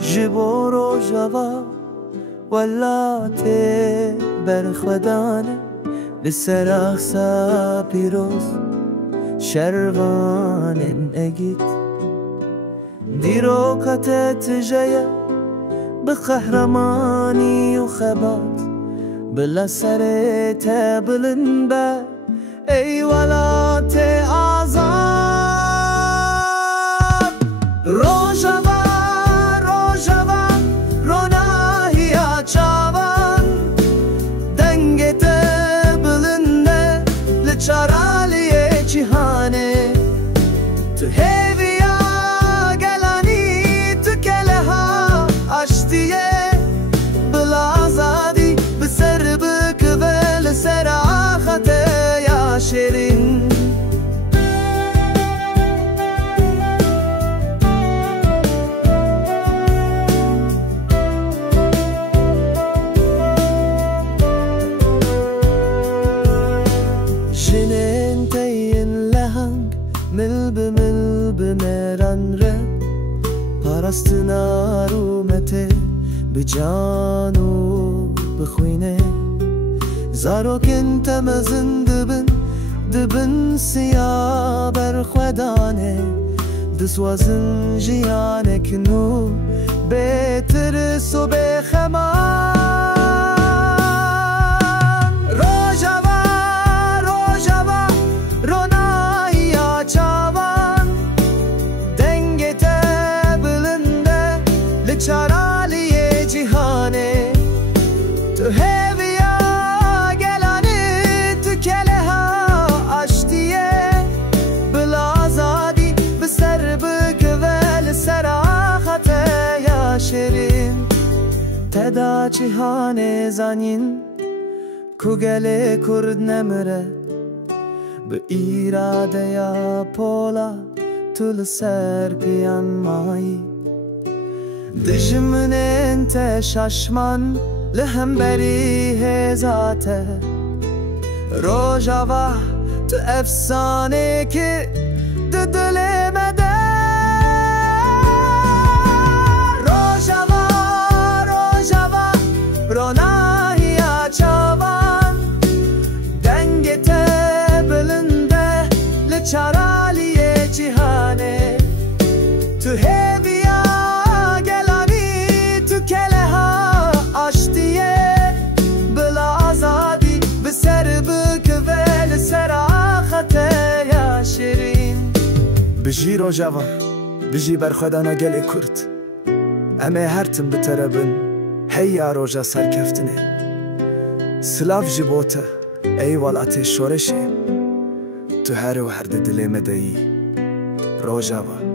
جبو روجاوا ولات برخدانه لسراخسا پیروز شروان اگید دیرو کتت جایا بقهرمانی و خبات بلا سرت بلند با ای ولات آزاد روجاوا روجاوا روناهیا چاوان دنگت بلند لچارالی جهانه تو هیویا گلانی تو کلها اشتیه بلا آزادی بسر بکول سر آخت یا شیرین جنین تین لهنگ مل بمران ره پرستنا رومته بجانو بخوینه زاروکن تمزن دبن سیا برخودانه دسوازن جیانک نو بترس و بخمان روجاوا روجاوا روناهیا چاوان دنگت بلنده لچارالی جهانه تو هیویا گلانی تو کلها اشتیه بلا آزادی بسر بکول سر آخت یا شیرین تدا جهان زانین کو گل کرد نمره به ایراده یا پولا طول سر پیان مایی دجمن انت ششمان لهم بری هزاته روجاوا تو افسانه که دل مده روجاوا روجاوا روناهیا چاوان دنگت بلنده لچارالی جهانه تو هیویا گلانی تو کلها اشتیه بلا آزادی بسر بکول سر آخت یا شیرین بجی روجاوا بجی برخودانا گل کرد امه هرتم بتربن هیا روجا سرکفتنه سلاف جبوته ای ولات شورشه تو هر و هر دل مدهی روجاوا